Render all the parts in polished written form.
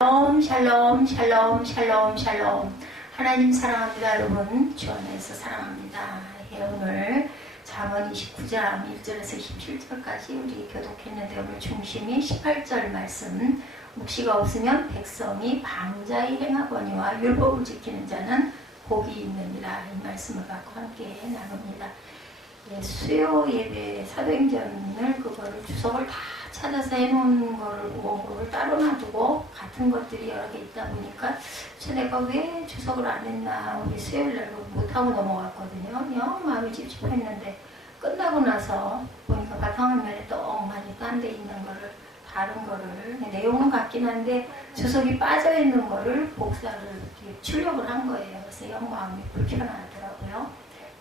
샬롬 샬롬 샬롬 샬롬 샬롬. 하나님 사랑합니다. 여러분 주 안에서 사랑합니다. 오늘 잠언 29장 1절에서 17절까지 우리 교독했는데 오늘 중심이 18절 말씀. 묵시가 없으면 백성이 방자히 행하거니와 율법을 지키는 자는 복이 있느니라. 이 말씀을 갖고 함께 나눕니다. 수요 예배 사도행전을 그거를 주석을 다 찾아서 해놓은 거를 원고를 따로 놔두고 같은 것들이 여러 개 있다 보니까 내가 왜 주석을 안 했나 우리 수요일날 못하고 넘어갔거든요. 그냥 마음이 찝찝했는데 끝나고 나서 보니까 바탕화면에 똥많이 딴 데 있는 거를 다른 거를 내용은 같긴 한데 주석이 빠져있는 거를 복사를 출력을 한 거예요. 그래서 영 마음이 불편하더라고요.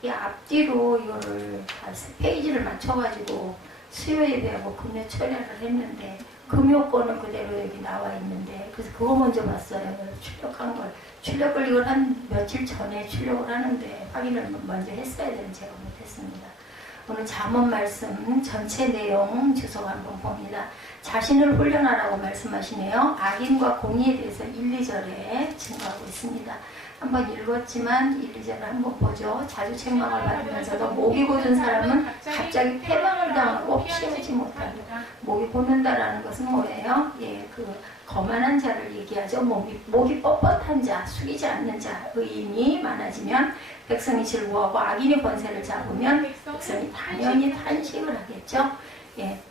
이 앞뒤로 이거를 다 페이지를 맞춰가지고 수요 예배하고 금요 철야를 했는데 금요 거는 그대로 여기 나와 있는데 그래서 그거 먼저 봤어요. 출력한 걸. 출력을 이걸 한 며칠 전에 출력을 하는데 확인을 먼저 했어야 되는 제가 못했습니다. 오늘 잠언 말씀 전체 내용 주석 한번 봅니다. 자신을 훈련하라고 말씀하시네요. 악인과 공의에 대해서 1, 2절에 증거하고 있습니다. 한번 읽었지만 1, 2절을 한번 보죠. 자주 책망을 받으면서도 목이 곧은 사람은 갑자기 패망을 당하고 피하지 못한다. 목이 곧는다라는 것은 뭐예요? 그 거만한 자를 얘기하죠. 목이 뻣뻣한 자, 숙이지 않는 자, 의인이 많아지면 백성이 즐거워하고 악인이 권세를 잡으면 백성이 당연히 탄식을 하겠죠.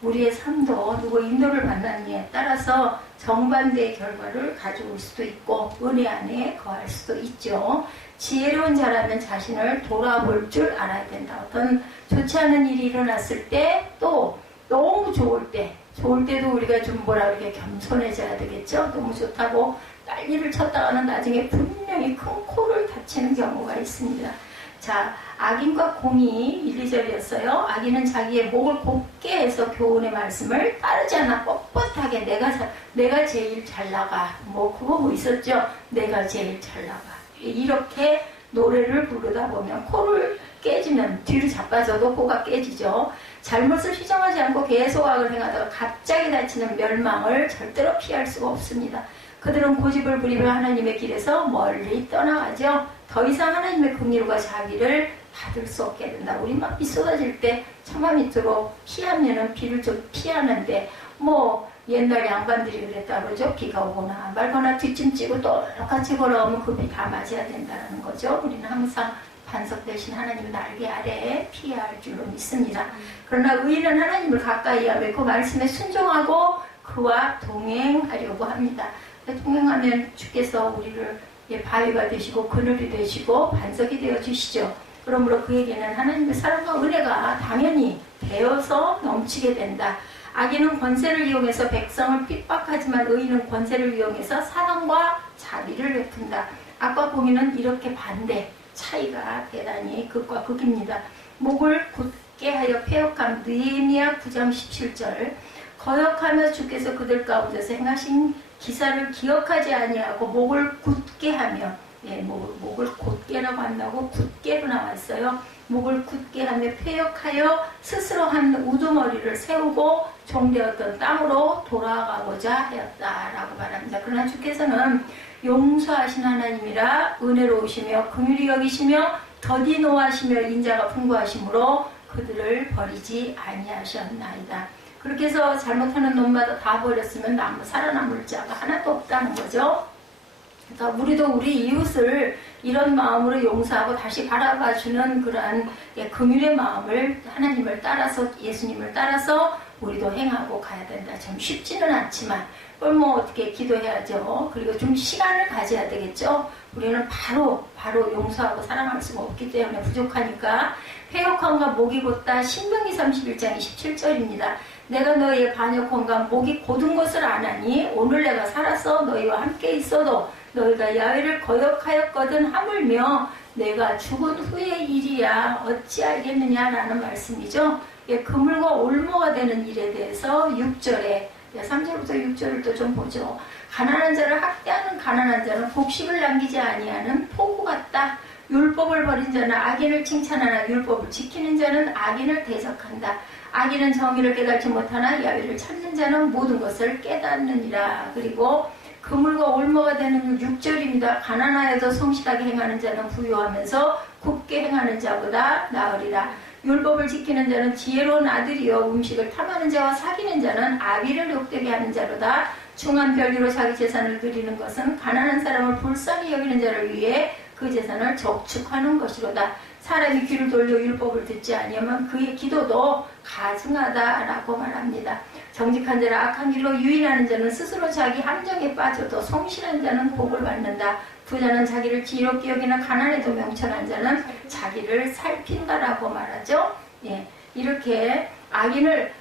우리의 삶도 누구 인도를 만나느냐에 따라서 정반대의 결과를 가져올 수도 있고 은혜 안에 거할 수도 있죠. 지혜로운 자라면 자신을 돌아볼 줄 알아야 된다. 어떤 좋지 않은 일이 일어났을 때 또 너무 좋을 때도 우리가 좀 이렇게 겸손해져야 되겠죠. 너무 좋다고 난리를 쳤다가는 나중에 분명히 큰 코를 다치는 경우가 있습니다. 자, 악인과 공의 1, 2절이었어요. 악인은 자기의 목을 곧게 해서 교훈의 말씀을 따르지 않아 뻣뻣하게 내가 제일 잘 나가. 그거 있었죠? 내가 제일 잘 나가. 이렇게 노래를 부르다 보면 코를 깨지면 뒤로 자빠져도 코가 깨지죠. 잘못을 시정하지 않고 계속 악을 행하다가 갑자기 다치는 멸망을 절대로 피할 수가 없습니다. 그들은 고집을 부리며 하나님의 길에서 멀리 떠나가죠. 더 이상 하나님의 긍휼과 자비를 받을 수 없게 된다. 우리 막 비 쏟아질 때 처마 밑으로 피하면은 비를 좀 피하는데 옛날 양반들이 그랬다 그러죠. 비가 오거나 말거나 뒷짐지고 똑같이 걸어오면 그 비 다 맞아야 된다는 거죠. 우리는 항상 반석 대신 하나님 날개 아래에 피해야 할 줄로 믿습니다. 그러나 의인은 하나님을 가까이 하며 그 말씀에 순종하고 그와 동행하려고 합니다. 동행하면 주께서 우리를 바위가 되시고 그늘이 되시고 반석이 되어 주시죠. 그러므로 그에게는 하나님의 사랑과 은혜가 당연히 되어서 넘치게 된다. 악인은 권세를 이용해서 백성을 핍박하지만 의인은 권세를 이용해서 사랑과 자비를 베푼다. 악과 공의는 이렇게 반대, 차이가 대단히 극과 극입니다. 목을 굳게 하여 패역함. 느헤미야 9장 17절. 거역하며 주께서 그들 가운데서 행하신 기사를 기억하지 아니하고 목을 굳게 하며 목을 곧게라고 한다고 굳게로 나와 있어요. 목을 굳게 하며 패역하여 스스로 한 우두머리를 세우고 종되었던 땅으로 돌아가고자 하였다라고 말합니다. 그러나 주께서는 용서하신 하나님이라 은혜로우시며 긍휼히 여기시며 더디 노하시며 인자가 풍부하시므로 그들을 버리지 아니하셨나이다. 그렇게 해서 잘못하는 놈마다 다 버렸으면 살아남을 자가 하나도 없다는 거죠. 그러니까 우리도 우리 이웃을 이런 마음으로 용서하고 다시 바라봐주는 그러한 긍휼의 마음을 하나님을 따라서 예수님을 따라서 우리도 행하고 가야 된다. 참 쉽지는 않지만 그걸 어떻게 기도해야죠. 그리고 좀 시간을 가져야 되겠죠. 우리는 바로 용서하고 사랑할 수가 없기 때문에 부족하니까 패역함과 목이 곧다 신명기 31장 27절입니다. 내가 너희의 반역함과 목이 곧은 것을 아나니 오늘 내가 살아서 너희와 함께 있어도 너희가 야훼를 거역하였거든 하물며 내가 죽은 후의 일이야 어찌 알겠느냐라는 말씀이죠. 그물과 올무가 되는 일에 대해서 6절에 3절부터 6절을 또 좀 보죠. 가난한 자를 학대하는 가난한 자는 곡식을 남기지 아니하는 포구 같다. 율법을 버린 자는 악인을 칭찬하나 율법을 지키는 자는 악인을 대적한다. 악인은 정의를 깨닫지 못하나 야훼를 찾는 자는 모든 것을 깨닫느니라. 그리고 그물과 올무가 되는 6절입니다. 가난하여도 성실하게 행하는 자는 부유하면서 곱게 행하는 자보다 나으리라. 율법을 지키는 자는 지혜로운 아들이요 음식을 탐하는 자와 사귀는 자는 아비를 욕되게 하는 자로다. 중한 별리로 자기 재산을 드리는 것은 가난한 사람을 불쌍히 여기는 자를 위해 그 재산을 저축하는 것이로다. 사람이 귀를 돌려 율법을 듣지 아니하면 그의 기도도 가증하다라고 말합니다. 정직한 자를 악한 길로 유인하는 자는 스스로 자기 함정에 빠져도 성실한 자는 복을 받는다. 부자는 자기를 지혜롭게 여기나 가난해도 명철한 자는 자기를 살핀다라고 말하죠. 예, 이렇게 악을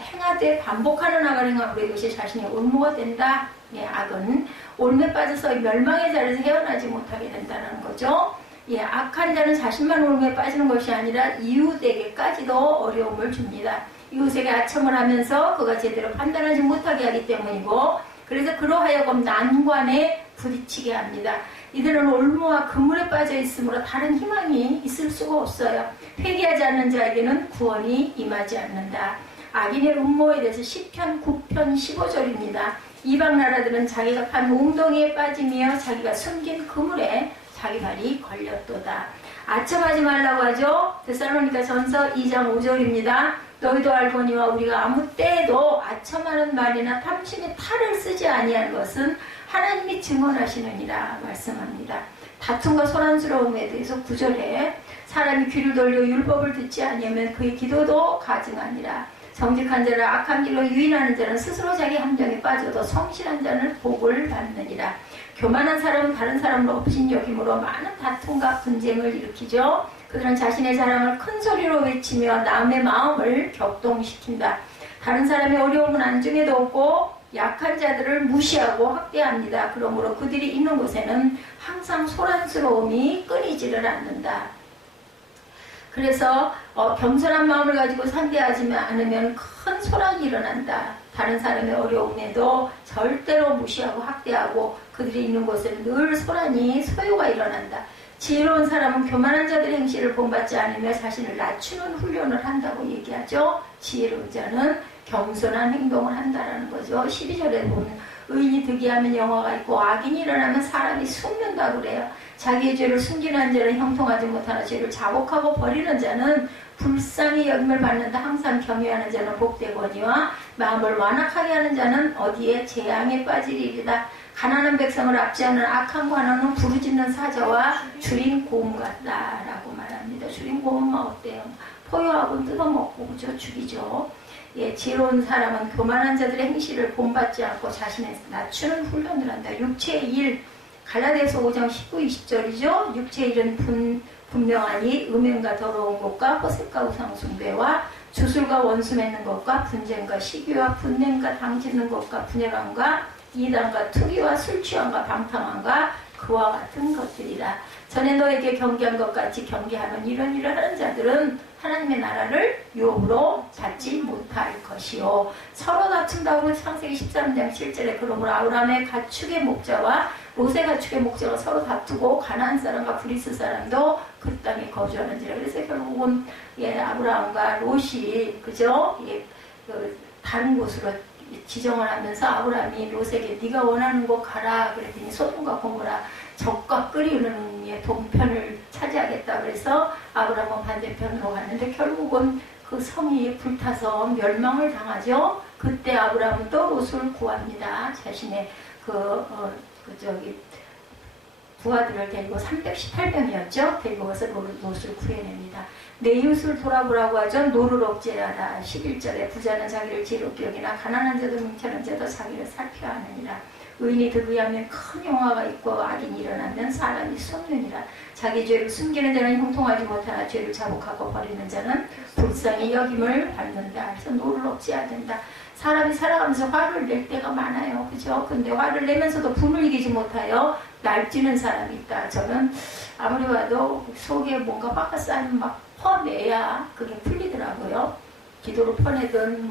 행하되 반복하는 악을 행함으로 이것이 자신의 올무가 된다. 예, 악은 올무에 빠져서 멸망의 자리에서 헤어나지 못하게 된다는 거죠. 예, 악한 자는 자신만 올무에 빠지는 것이 아니라 이웃에게까지도 어려움을 줍니다. 이웃에게 아첨을 하면서 그가 제대로 판단하지 못하게 하기 때문이고, 그래서 그러하여금 난관에 부딪히게 합니다. 이들은 올무와 그물에 빠져 있으므로 다른 희망이 있을 수가 없어요. 회개하지 않는 자에게는 구원이 임하지 않는다. 악인의 음모에 대해서 시편 9편 15절입니다. 이방 나라들은 자기가 판 웅덩이에 빠지며 자기가 숨긴 그물에 자기 발이 걸렸도다. 아첨하지 말라고 하죠. 데살로니가 전서 2장 5절입니다. 너희도 알거니와 우리가 아무 때에도 아첨하는 말이나 탐심의 탈을 쓰지 아니한 것은 하나님이 증언하시느니라 말씀합니다. 다툼과 소란스러움에 대해서 9절에 사람이 귀를 돌려 율법을 듣지 아니하면 그의 기도도 가증하니라. 정직한 자를 악한 길로 유인하는 자는 스스로 자기 함정에 빠져도 성실한 자는 복을 받느니라. 교만한 사람은 다른 사람을 업신여김으로 많은 다툼과 분쟁을 일으키죠. 그들은 자신의 자랑을 큰 소리로 외치며 남의 마음을 격동시킨다. 다른 사람의 어려움은 안중에도 없고 약한 자들을 무시하고 학대합니다. 그러므로 그들이 있는 곳에는 항상 소란스러움이 끊이지를 않는다. 그래서 겸손한 마음을 가지고 상대하지 않으면 큰 소란이 일어난다. 다른 사람의 어려움에도 절대로 무시하고 학대하고 그들이 있는 곳에는 늘 소요가 일어난다. 지혜로운 사람은 교만한 자들의 행실을 본받지 않으며 자신을 낮추는 훈련을 한다고 얘기하죠. 지혜로운 자는 겸손한 행동을 한다라는 거죠. 12절에 보면 의인이 득이하면 영화가 있고 악인이 일어나면 사람이 숨는다고 그래요. 자기의 죄를 숨기는 자는 형통하지 못하나 죄를 자복하고 버리는 자는 불쌍히 여김을 받는다. 항상 경외하는 자는 복되거니와 마음을 완악하게 하는 자는 어디에 재앙에 빠지리이다. 가난한 백성을 압제하는 악한 관원은 부르짖는 사자와 주린 고음 같다라고 말합니다. 주린 고음은 어때요? 포효하고 뜯어먹고 그죠? 죽이죠. 예, 지혜로운 사람은 교만한 자들의 행실을 본받지 않고 자신을 낮추는 훈련을 한다. 육체의 일, 갈라디아서 5장 19, 20절이죠. 육체의 일은 분명하니 음행과 더러운 것과 허색과 우상숭배와 주술과 원수 맺는 것과 분쟁과 시기와 분냄과 당짓는 것과 분열함과 이단과 투기와 술취함과 방탕함과 그와 같은 것들이라. 전에 너에게 경계한 것 같이 경계하는 이런 일을 하는 자들은 하나님의 나라를 유업으로 받지 못할 것이요. 서로 다툰다고 창세기 13장 7절에 그러므로 아브라함의 가축의 목자와 롯의 가축의 목자가 서로 다투고 가나안 사람과 브리스 사람도 그 땅에 거주하는지라. 그래서 결국은 아브라함과 롯이 그죠? 다른 곳으로 지정을 하면서 아브라함이 롯에게 네가 원하는 곳 가라 그랬더니 소돔과 고모라 적과 끓이는 동편을 차지하겠다 그래서 아브라함은 반대편으로 갔는데 결국은 그 성이 불타서 멸망을 당하죠. 그때 아브라함은 또 롯을 구합니다. 자신의 부하들을 데리고 318명이었죠. 데리고 가서 롯을 구해냅니다. 내 이웃을 돌아보라고 하죠. 노를 억제하라. 11절에 부자는 자기를 지혜롭게 여기나 가난한 자도 명철한 자도 자기를 살펴야 하느니라. 의인이 득의하면 큰 영화가 있고 악인이 일어나면 사람이 숨느니라. 자기 죄를 숨기는 자는 형통하지 못하나 죄를 자복하고 버리는 자는 불쌍히 여김을 받는다. 그래서 노를 억제해야 된다. 사람이 살아가면서 화를 낼 때가 많아요. 그죠? 근데 화를 내면서도 분을 이기지 못하여 날뛰는 사람이 있다. 저는 아무리 봐도 속에 뭔가 화가 쌓이면 막 퍼내야 그게 풀리더라고요. 기도로 퍼내든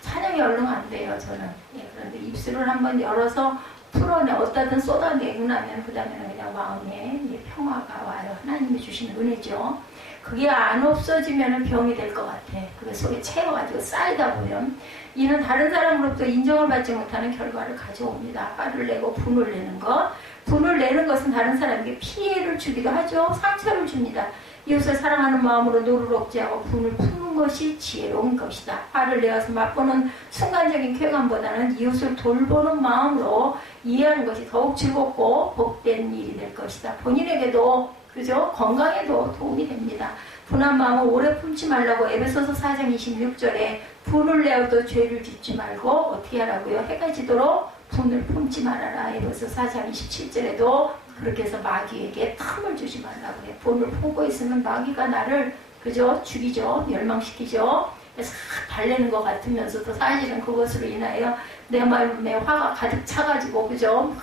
찬양이 얼른 안 돼요. 저는. 그런데 입술을 한번 열어서 풀어 번에 어디든 쏟아내고 나면 그 다음에는 그냥 마음에 평화가 와요. 하나님이 주신 은혜죠. 그게 안 없어지면 병이 될 것 같아. 그게 속에 채워가지고 쌓이다 보면 이는 다른 사람으로부터 인정을 받지 못하는 결과를 가져옵니다. 화를 내고 분을 내는 것. 분을 내는 것은 다른 사람에게 피해를 주기도 하죠. 상처를 줍니다. 이웃을 사랑하는 마음으로 노를 억제하고 분을 푸는 것이 지혜로운 것이다. 화를 내어서 맛보는 순간적인 쾌감보다는 이웃을 돌보는 마음으로 이해하는 것이 더욱 즐겁고 복된 일이 될 것이다. 본인에게도 그죠? 건강에도 도움이 됩니다. 분한 마음을 오래 품지 말라고 에베소서 4장 26절에 분을 내어도 죄를 짓지 말고 어떻게 하라고요? 해가 지도록 분을 품지 말아라. 에베소서 4장 27절에도 그렇게 해서 마귀에게 틈을 주지 말라고 해요. 분을 품고 있으면 마귀가 나를 그죠? 죽이죠. 멸망시키죠. 싹 달래는 것 같으면서도 사실은 그것으로 인하여 내 마음에 화가 가득 차가지고 그죠?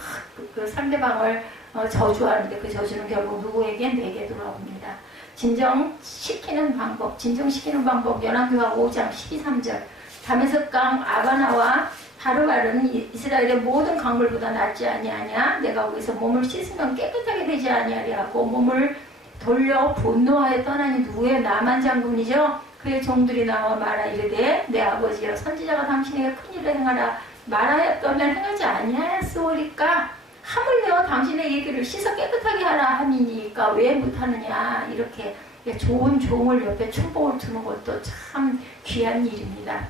그 상대방을 저주하는데 그 저주는 결국 누구에게? 내게 돌아옵니다. 진정시키는 방법 열왕기하 5장 12-13절 다메섹강 아바나와 하르발은 이스라엘의 모든 강물보다 낫지 아니하냐. 내가 거기서 몸을 씻으면 깨끗하게 되지 아니하리 하고 몸을 돌려 분노하여 떠나니 누구의? 나만 장군이죠. 그의 종들이 나와 말하 이르되 내 아버지여 선지자가 당신에게 큰일을 행하라 말하였다면 행하지 아니하였으리까 하물며 당신의 얘기를 씻어 깨끗하게 하라 함이니까 왜 못하느냐. 이렇게 좋은 종을 옆에 춘봉을 두는 것도 참 귀한 일입니다.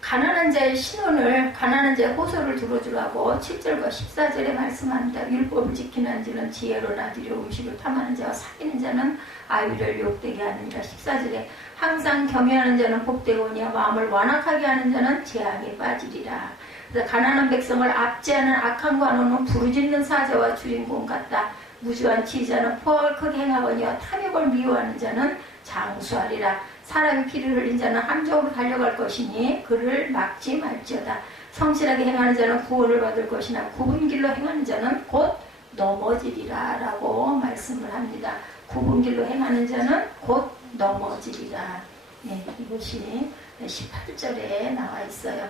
가난한 자의 신원을 가난한 자의 호소를 들어주라고 7절과 14절에 말씀합니다. 율법을 지키는 자는 지혜로 나디려 음식을 탐하는 자와 사귀는 자는 아유를 욕되게 하느니라. 14절에 항상 경외하는 자는 복되오니와 마음을 완악하게 하는 자는 재앙에 빠지리라. 그래서 가난한 백성을 압제하는 악한 관원은 부르짖는 사자와 주인공 같다. 무주한 지휘자는 포악을 크게 행하거니와 탐욕을 미워하는 자는 장수하리라. 사람이 피를 흘린 자는 함정으로 달려갈 것이니 그를 막지 말지어다. 성실하게 행하는 자는 구원을 받을 것이나 굽은 길로 행하는 자는 곧 넘어지리라 라고 말씀을 합니다. 굽은 길로 행하는 자는 곧 넘어지리라. 네, 이것이 18절에 나와 있어요.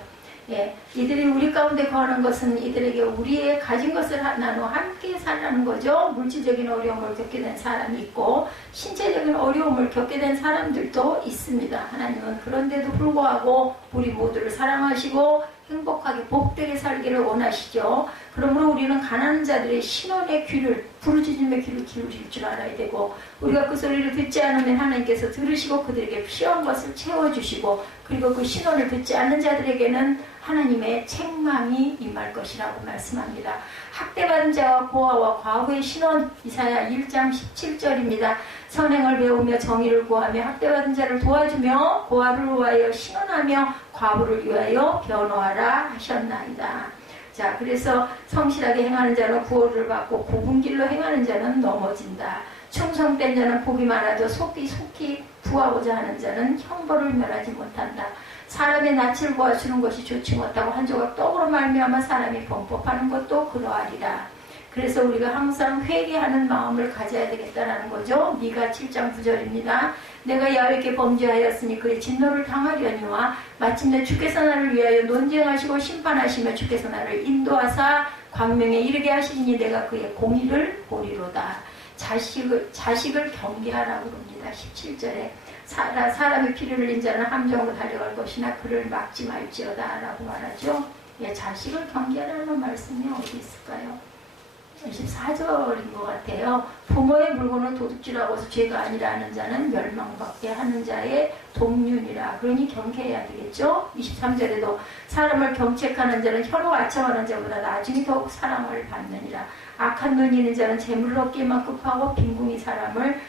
예, 이들이 우리 가운데 거하는 것은 이들에게 우리의 가진 것을 나누어 함께 살라는 거죠. 물질적인 어려움을 겪게 된 사람이 있고 신체적인 어려움을 겪게 된 사람들도 있습니다. 하나님은 그런데도 불구하고 우리 모두를 사랑하시고 행복하게 복되게 살기를 원하시죠. 그러므로 우리는 가난한 자들의 신원의 귀를 부르짖음의 귀를 기울일 줄 알아야 되고 우리가 그 소리를 듣지 않으면 하나님께서 들으시고 그들에게 필요한 것을 채워주시고 그리고 그 신원을 듣지 않는 자들에게는 하나님의 책망이 임할 것이라고 말씀합니다. 학대받은 자와 고아와 과부의 신원 이사야 1장 17절입니다. 선행을 배우며 정의를 구하며 학대받은 자를 도와주며 고아를 위하여 신원하며 과부를 위하여 변호하라 하셨나이다. 자, 그래서 성실하게 행하는 자는 구원을 받고 굽은 길로 행하는 자는 넘어진다. 충성된 자는 복이 많아도 속히 구하고자 하는 자는 형벌을 면하지 못한다. 사람의 낯을 보아주는 것이 좋지 못하고 한 조각 떡으로 말미암아 사람이 범법하는 것도 그러하리라. 그래서 우리가 항상 회개하는 마음을 가져야 되겠다라는 거죠. 미가 7장 9절입니다. 내가 야훼께 범죄하였으니 그의 진노를 당하려니와 마침내 주께서 나를 위하여 논쟁하시고 심판하시며 주께서 나를 인도하사 광명에 이르게 하시니 내가 그의 공의를 보리로다. 자식을 경계하라고 그럽니다. 17절에 사람의 피를 흘린 자는 함정으로 달려갈 것이나 그를 막지 말지어다 라고 말하죠. 예, 자식을 경계하라는 말씀이 어디 있을까요? 24절인 것 같아요. 부모의 물건을 도둑질하고 해서 죄가 아니라 하는 자는 멸망받게 하는 자의 동륜이라. 그러니 경계해야 되겠죠. 23절에도 사람을 경책하는 자는 혀로 아첨하는 자보다 나중에 더욱 사랑을 받느니라. 악한 눈이 있는 자는 재물을 얻기만 급하고 빈궁이 사람을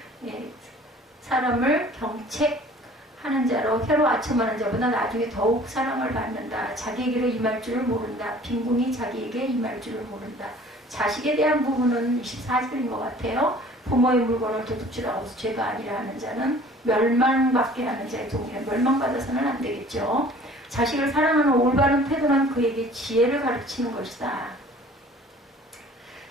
경책하는 자로 혀로 아첨하는 자보다 나중에 더욱 사랑을 받는다. 자기에게로 임할 줄을 모른다. 빈궁이 자기에게 임할 줄을 모른다. 자식에 대한 부분은 24절인 것 같아요. 부모의 물건을 도둑질하고 죄가 아니라 하는 자는 멸망받게 하는 자의 동의에 멸망받아서는 안 되겠죠. 자식을 사랑하는 올바른 태도는 그에게 지혜를 가르치는 것이다.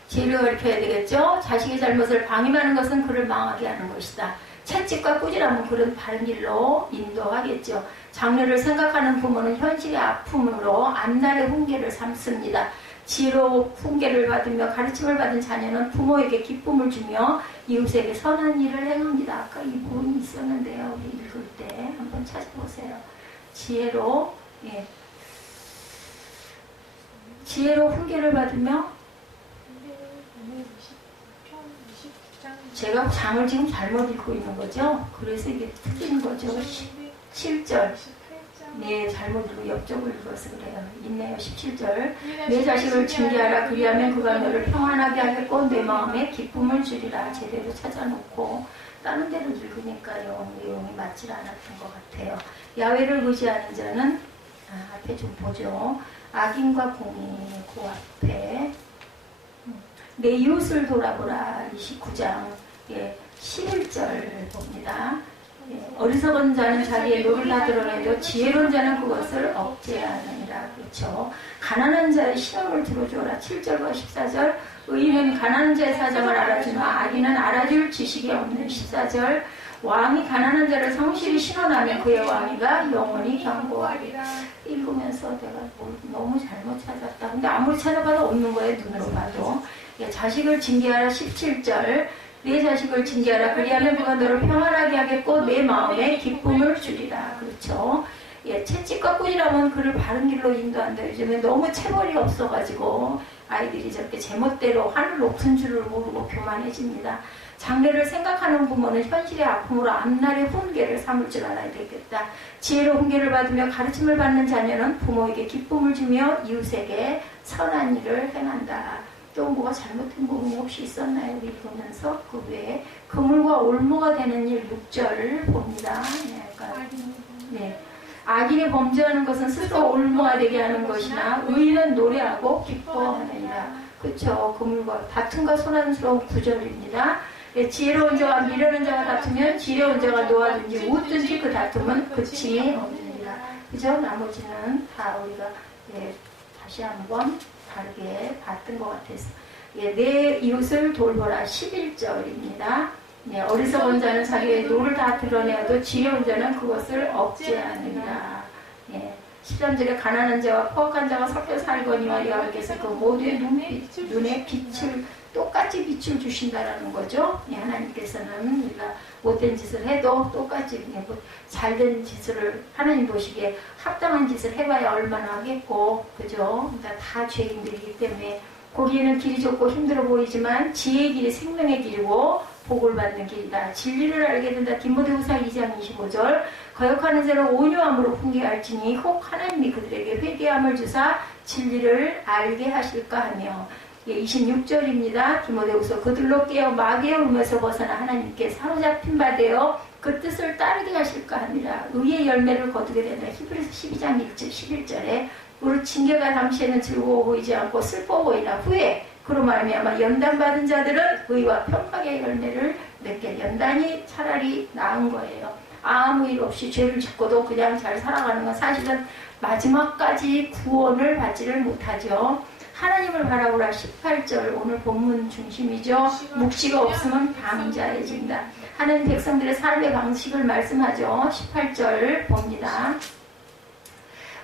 지혜를 가르쳐야 되겠죠. 자식의 잘못을 방임하는 것은 그를 망하게 하는 것이다. 채찍과 꾸지람은 그런 바른 길로 인도하겠죠. 장래를 생각하는 부모는 현실의 아픔으로 앞날의 훈계를 삼습니다. 지혜로 훈계를 받으며 가르침을 받은 자녀는 부모에게 기쁨을 주며 이웃에게 선한 일을 행합니다. 아까 이 부분이 있었는데요. 우리 읽을 때 한번 찾아보세요. 지혜로 지혜로 훈계를 받으며 제가 장을 지금 잘못 읽고 있는 거죠. 그래서 이게 틀린 거죠. 7절. 네, 잘못 읽고 옆쪽을 읽어서 그래요. 있네요. 17절. 내 자식을 징계하라. 그리하면 그가 너를 평안하게 하겠고 내 마음에 기쁨을 주리라. 제대로 찾아놓고 다른 데로 읽으니까요. 내용이 맞질 않았던 것 같아요. 야훼를 의지하는 자는 앞에 좀 보죠. 악인과 공의 그 앞에 내 이웃을 돌아보라. 29장 11절 봅니다. 어리석은 자는 자기의 노를 다 드러내도 지혜로운 자는 그것을 억제하느니라. 그렇죠. 가난한 자의 시험을 들어주어라. 7절과 14절. 의인은 가난한 자의 사정을 알아주나 악인은 알아줄 지식이 없는. 14절. 왕이 가난한 자를 성실히 신원하면 그의 왕위가 영원히 견고하리라. 읽으면서 내가 너무 잘못 찾았다. 근데 아무리 찾아봐도 없는 거예요. 눈으로 봐도. 자식을 징계하라. 17절. 내 자식을 징계하라. 그리하면 그가 너를 평안하게 하겠고 내 마음에 기쁨을 주리라. 그렇죠. 채찍과 꿀이라면 그를 바른 길로 인도한다. 요즘에 너무 체벌이 없어가지고 아이들이 저렇게 제멋대로 하늘 높은 줄을 모르고 교만해집니다. 장래를 생각하는 부모는 현실의 아픔으로 앞날의 훈계를 삼을 줄 알아야 되겠다. 지혜로 훈계를 받으며 가르침을 받는 자녀는 부모에게 기쁨을 주며 이웃에게 선한 일을 행한다. 또 뭐가 잘못된 부분이 혹시 있었나요? 우리 보면서 그 외에 그물과 올무가 되는 일 6절 봅니다. 악인이 범죄하는 것은 스스로 올무가 되게 하는 것이나 의인은 노래하고 기뻐하느니라. 그렇죠. 그물과 다툼과 소란스러운 구절입니다. 지혜로운 자와 미련한 자가 다투면 지혜로운 자가 놓아든지 웃든지 그 다툼은 끝이 없느니라. 그죠? 나머지는 다 우리가 다시 한번 다르게 봤던 것 같아서. 내 이웃을 돌보라. 11절입니다. 어리석은 자는 자기의 노를 다 드러내어도 지혜로운 자는 그것을 억제하느니라. 13절에 가난한 자와 포악한 자가 섞여 살거니와 여호와께서 그 모두의 눈에 빛을 똑같이 빛을 주신다라는 거죠. 하나님께서는 우리가 못된 짓을 해도 똑같이 잘된 짓을 하나님 보시기에 합당한 짓을 해봐야 얼마나 하겠고, 그죠? 그러니까 다 죄인들이기 때문에 거기에는 길이 좁고 힘들어 보이지만 지혜의 길이 생명의 길이고 복을 받는 길이다. 진리를 알게 된다. 디모데후서 2장 25절. 거역하는 자를 온유함으로 훈계할지니 혹 하나님이 그들에게 회개함을 주사 진리를 알게 하실까 하며. 26절입니다. 디모데후서 그들로 깨어 마귀의 울면서 벗어나 하나님께 사로잡힌 바 되어 그 뜻을 따르게 하실까 합니다. 의의 열매를 거두게 된다. 히브리서 12장 11절에 우리 징계가 당시에는 즐거워 보이지 않고 슬퍼 보이나 후에 그로 말미암아 연단받은 자들은 의와 평강의 열매를 맺게. 연단이 차라리 나은 거예요. 아무 일 없이 죄를 짓고도 그냥 잘 살아가는 건 사실은 마지막까지 구원을 받지를 못하죠. 하나님을 바라보라. 18절 오늘 본문 중심이죠. 묵시가 없으면 방자해진다. 하나님 백성들의 삶의 방식을 말씀하죠. 18절 봅니다.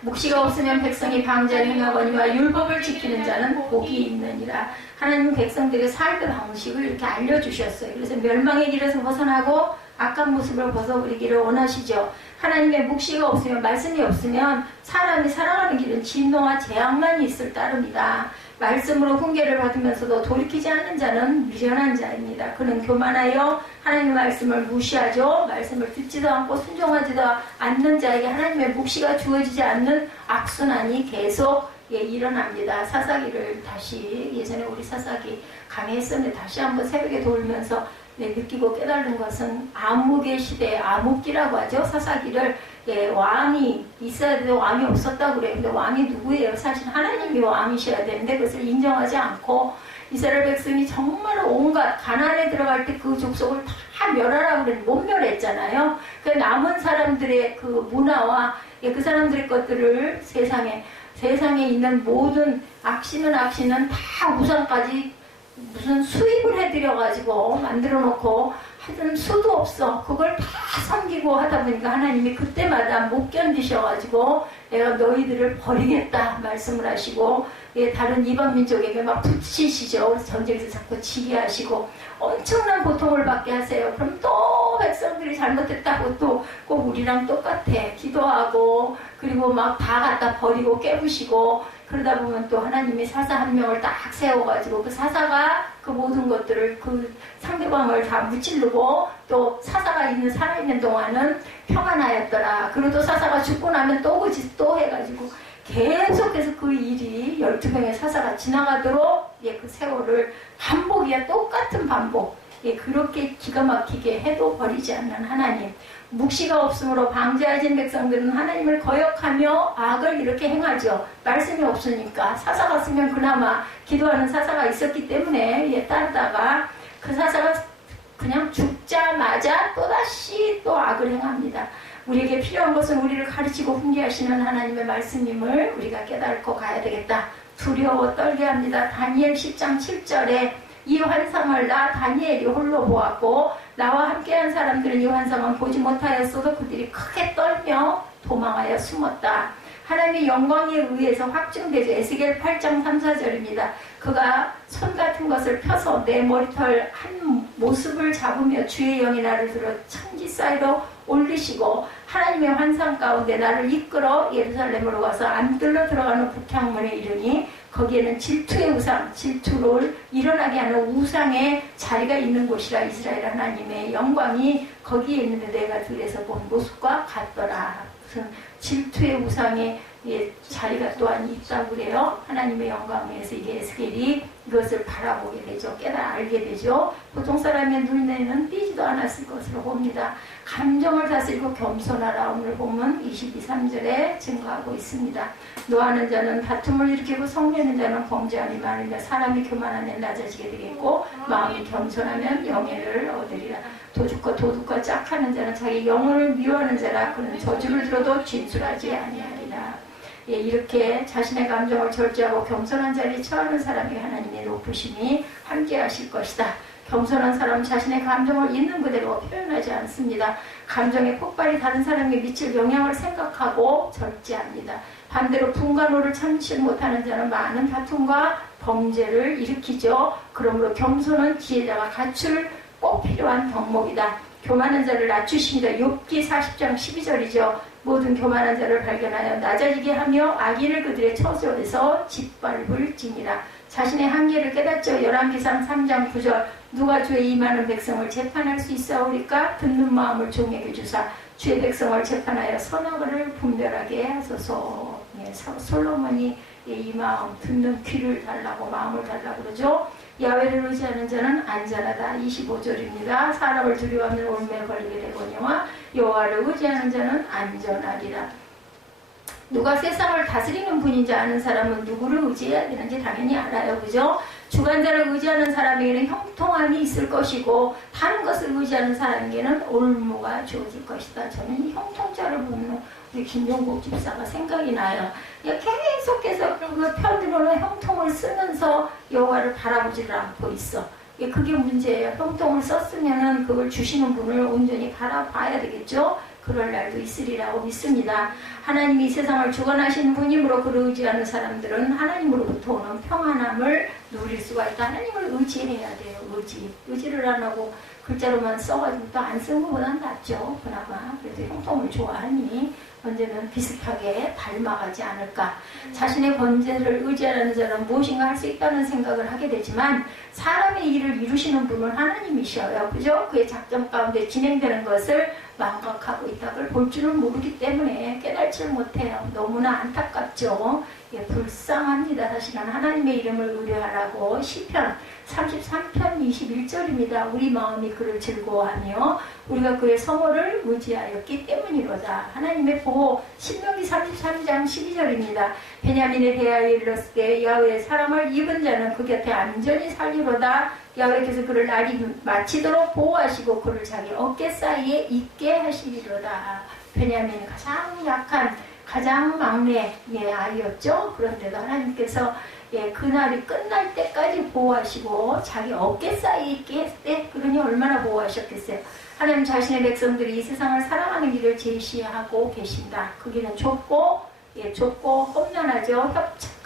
묵시가 없으면 백성이 방자를 행하거니와 율법을 지키는 자는 복이 있느니라. 하나님 백성들의 삶의 방식을 이렇게 알려주셨어요. 그래서 멸망의 길에서 벗어나고 악한 모습을 벗어버리기를 원하시죠. 하나님의 묵시가 없으면, 말씀이 없으면 사람이 살아가는 길은 진노와 재앙만 있을 따름이다. 말씀으로 훈계를 받으면서도 돌이키지 않는 자는 미련한 자입니다. 그는 교만하여 하나님의 말씀을 무시하죠. 말씀을 듣지도 않고 순종하지도 않는 자에게 하나님의 묵시가 주어지지 않는 악순환이 계속 일어납니다. 사사기를 다시, 예전에 우리 사사기 강의했었는데 다시 한번 새벽에 돌면서 느끼고 깨달은 것은 암흑의 시대에 암흑기라고 하죠. 사사기를 왕이 있어야 되는데 왕이 없었다고 그래요. 근데 왕이 누구예요? 사실 하나님이 왕이셔야 되는데 그것을 인정하지 않고 이스라엘 백성이 정말 온갖 가나안에 들어갈 때 그 족속을 다 멸하라고 그랬는데 못 멸했잖아요. 그 남은 사람들의 그 문화와 그 사람들의 것들을 세상에 있는 모든 악신은 다 우상까지 무슨 수입을 해드려가지고 만들어 놓고 하여튼 수도 없어. 그걸 다 섬기고 하다 보니까 하나님이 그때마다 못 견디셔가지고 내가 너희들을 버리겠다 말씀을 하시고 예, 다른 이방 민족에게 막 붙이시죠. 그래서 전쟁에서 자꾸 지게 하시고 엄청난 고통을 받게 하세요. 그럼 또 백성들이 잘못했다고 또 꼭 우리랑 똑같아 기도하고 그리고 막 다 갖다 버리고 깨부시고 그러다 보면 또 하나님이 사사 한 명을 딱 세워가지고 그 사사가 그 모든 것들을 그 상대방을 다 무찌르고 또 사사가 살아있는 동안은 평안하였더라. 그리고 또 사사가 죽고 나면 또 그짓 또 해가지고 계속해서 그 일이 12명의 사사가 지나가도록 예, 그 세월을 반복이야. 똑같은 반복. 예, 그렇게 기가 막히게 해도 버리지 않는 하나님. 묵시가 없으므로 방제하신 백성들은 하나님을 거역하며 악을 이렇게 행하죠. 말씀이 없으니까. 사사가 쓰면 그나마 기도하는 사사가 있었기 때문에 예, 따르다가 그 사사가 그냥 죽자마자 또다시 또 악을 행합니다. 우리에게 필요한 것은 우리를 가르치고 훈계하시는 하나님의 말씀임을 우리가 깨닫고 가야 되겠다. 두려워 떨게 합니다. 다니엘 10장 7절에 이 환상을 나 다니엘이 홀로 보았고 나와 함께한 사람들은 이 환상을 보지 못하였어도 그들이 크게 떨며 도망하여 숨었다. 하나님의 영광에 의해서 확증되죠. 에스겔 8장 3, 4절입니다. 그가 손 같은 것을 펴서 내 머리털 한 모습을 잡으며 주의 영이 나를 들어 천지 사이로 올리시고 하나님의 환상 가운데 나를 이끌어 예루살렘으로 가서 안뜰로 들어가는 북향문에 이르니 거기에는 질투의 우상, 질투를 일어나게 하는 우상의 자리가 있는 곳이라. 이스라엘 하나님의 영광이 거기에 있는데 내가 들에서 본 모습과 같더라. 무슨 질투의 우상의 자리가 또한 있다고 그래요. 하나님의 영광에서 이게 에스겔이 이것을 바라보게 되죠. 알게 되죠. 보통 사람의 눈에는 띄지도 않았을 것으로 봅니다. 감정을 다스리고 겸손하라. 오늘 보면 22, 3절에 증거하고 있습니다. 노하는 자는 다툼을 일으키고 성내는 자는 범죄함이 많으며 사람이 교만하면 낮아지게 되겠고 마음이 겸손하면 영예를 얻으리라. 도둑과 짝하는 자는 자기 영혼을 미워하는 자라. 그는 저주를 들어도 진술하지 아니하리라. 예, 이렇게 자신의 감정을 절제하고 겸손한 자리에 처하는 사람이 하나님의 높으심이 함께 하실 것이다. 겸손한 사람은 자신의 감정을 있는 그대로 표현하지 않습니다. 감정의 폭발이 다른 사람에게 미칠 영향을 생각하고 절제합니다. 반대로 분간호를 참지 못하는 자는 많은 다툼과 범죄를 일으키죠. 그러므로 겸손은 지혜자가 갖출 꼭 필요한 덕목이다. 교만한 자를 낮추십니다. 욥기 40장 12절이죠. 모든 교만한 자를 발견하여 낮아지게 하며 악인을 그들의 처소에서 짓밟을 지니라. 자신의 한계를 깨닫죠. 열왕기상 3장 9절 누가 주의 임하는 백성을 재판할 수 있사오리까? 듣는 마음을 종에게 주사 주의 백성을 재판하여 선악을 분별하게 하소서. 예, 솔로몬이 이 마음 듣는 귀를 달라고 마음을 달라고 그러죠. 야훼를 의지하는 자는 안전하다. 25절입니다. 사람을 두려워하면 올매에 걸리게 되거니와 여호와를 의지하는 자는 안전하리라. 누가 세상을 다스리는 분인지 아는 사람은 누구를 의지해야 되는지 당연히 알아요. 그죠? 주관자를 의지하는 사람에게는 형통함이 있을 것이고 다른 것을 의지하는 사람에게는 올무가 주어질 것이다. 저는 이 형통자를 보면 우리 김종국 집사가 생각이 나요. 계속해서 그 편으로는 형통을 쓰면서 여호와를 바라보지를 않고 있어. 그게 문제예요. 형통을 썼으면은 그걸 주시는 분을 온전히 바라봐야 되겠죠. 그럴 날도 있으리라고 믿습니다. 하나님이 세상을 주관하시는 분이므로 그를 의지하는 사람들은 하나님으로부터 오는 평안함을 누릴 수가 있다. 하나님을 의지해야 돼요. 의지를 안 하고 글자로만 써가지고 또 안 쓴 것보다는 낫죠. 그나마 그래도 형통을 좋아하니 언제는 비슷하게 닮아가지 않을까. 자신의 번제를 의지하는 자는 무엇인가 할 수 있다는 생각을 하게 되지만 사람의 일을 이루시는 분은 하나님이셔요. 그죠? 그의 작전 가운데 진행되는 것을 망각하고 있다고 볼 줄은 모르기 때문에 깨달지를 못해요. 너무나 안타깝죠. 예, 불쌍합니다. 사실은 하나님의 이름을 의뢰하라고 시편 33편 21절입니다. 우리 마음이 그를 즐거워하며 우리가 그의 성호를 의지하였기 때문이로다. 하나님의 보호 신명기 33장 12절입니다. 베냐민에 대하여 이르렀을 때 야훼의 사랑을 입은 자는 그 곁에 안전히 살리로다. 야훼께서 그를 날이 마치도록 보호하시고 그를 자기 어깨 사이에 있게 하시리로다. 베냐민은 가장 약한 가장 막내 아이였죠. 그런데도 하나님께서 그날이 끝날 때까지 보호하시고 자기 어깨 사이에 있게 했을 때 그러니 얼마나 보호하셨겠어요. 하나님 자신의 백성들이 이 세상을 살아가는 길을 제시하고 계신다. 그 길은 좁고 험난하죠.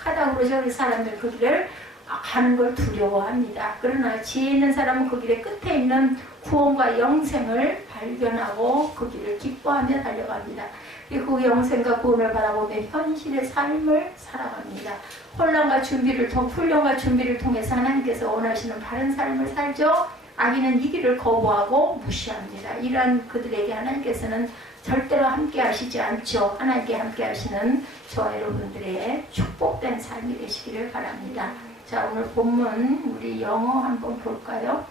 험악하다 그러죠. 그 사람들 그 길을 가는 걸 두려워합니다. 그러나 지혜 있는 사람은 그 길의 끝에 있는 구원과 영생을 발견하고 그 길을 기뻐하며 달려갑니다. 그 영생과 구원을 바라보며 현실의 삶을 살아갑니다. 혼란과 훈련과 준비를 통해서 하나님께서 원하시는 바른 삶을 살죠. 악인은 이 길을 거부하고 무시합니다. 이러한 그들에게 하나님께서는 절대로 함께 하시지 않죠. 하나님께 함께 하시는 저와 여러분들의 축복된 삶이 되시기를 바랍니다. 자, 오늘 본문 우리 영어 한번 볼까요?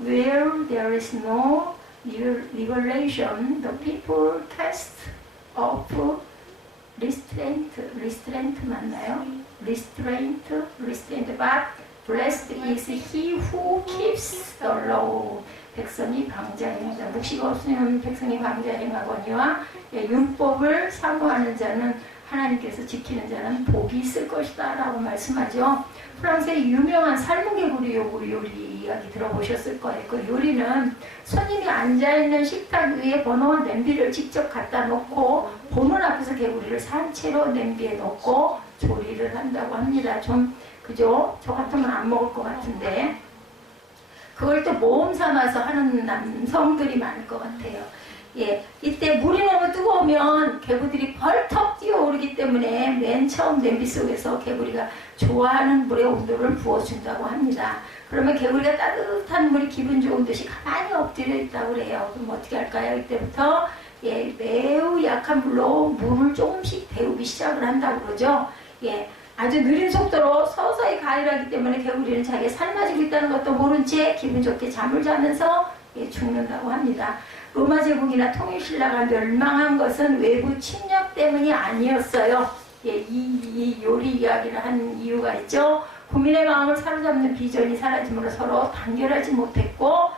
Where there is no liberation, the people cast off restraint 맞나요? restraint, but blessed is he who keeps the law. 백성이 방자행하자. 묵시가 없으면 백성이 방자행하거니와 율법을 사모하는 자는 하나님께서 지키는 자는 복이 있을 것이다 라고 말씀하죠. 프랑스의 유명한 삶은 개구리 요리 이야기 들어보셨을 거예요. 그 요리는 손님이 앉아있는 식탁 위에 버너와 냄비를 직접 갖다 놓고 보는 앞에서 개구리를 산채로 냄비에 넣고 조리를 한다고 합니다. 좀 그죠? 저 같으면 안 먹을 것 같은데 그걸 또 모험 삼아서 하는 남성들이 많을 것 같아요. 예, 이때 물이 너무 뜨거우면 개구리들이 벌떡 뛰어오르기 때문에 맨 처음 냄비 속에서 개구리가 좋아하는 물의 온도를 부어준다고 합니다. 그러면 개구리가 따뜻한 물이 기분 좋은 듯이 가만히 엎드려 있다고 그래요. 그럼 어떻게 할까요? 이때부터 예, 매우 약한 불로 물을 조금씩 데우기 시작을 한다고 그러죠. 예, 아주 느린 속도로 서서히 가열하기 때문에 개구리는 자기가 삶아지고 있다는 것도 모른 채 기분 좋게 잠을 자면서 예, 죽는다고 합니다. 로마 제국이나 통일신라가 멸망한 것은 외부 침략 때문이 아니었어요. 예, 이 요리 이야기를 한 이유가 있죠. 국민의 마음을 사로잡는 비전이 사라짐으로 서로 단결하지 못했고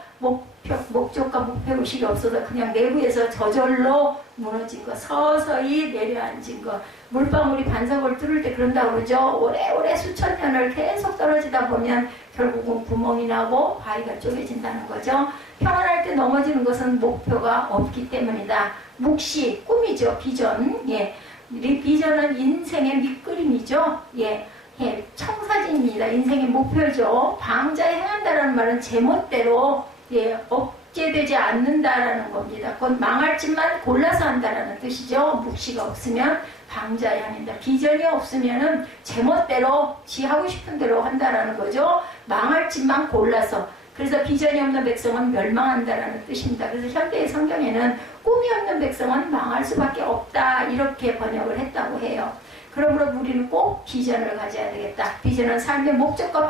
목적과 목표의식이 없어서 그냥 내부에서 저절로 무너진 것, 서서히 내려앉은 것. 물방울이 반석을 뚫을 때 그런다고 그러죠. 오래오래 수천 년을 계속 떨어지다 보면 결국은 구멍이 나고 바위가 쪼개진다는 거죠. 평안할 때 넘어지는 것은 목표가 없기 때문이다. 묵시, 꿈이죠. 비전. 예. 이 비전은 인생의 밑그림이죠. 예. 예. 청사진입니다. 인생의 목표죠. 방자에 행한다라는 말은 제멋대로 예, 억제되지 않는다라는 겁니다. 곧 망할 짓만 골라서 한다라는 뜻이죠. 묵시가 없으면 방자에 합니다. 비전이 없으면은 제멋대로 지 하고 싶은 대로 한다라는 거죠. 망할 짓만 골라서. 그래서 비전이 없는 백성은 멸망한다라는 뜻입니다. 그래서 현대의 성경에는 꿈이 없는 백성은 망할 수밖에 없다 이렇게 번역을 했다고 해요. 그러므로 우리는 꼭 비전을 가져야 되겠다. 비전은 삶의 목적과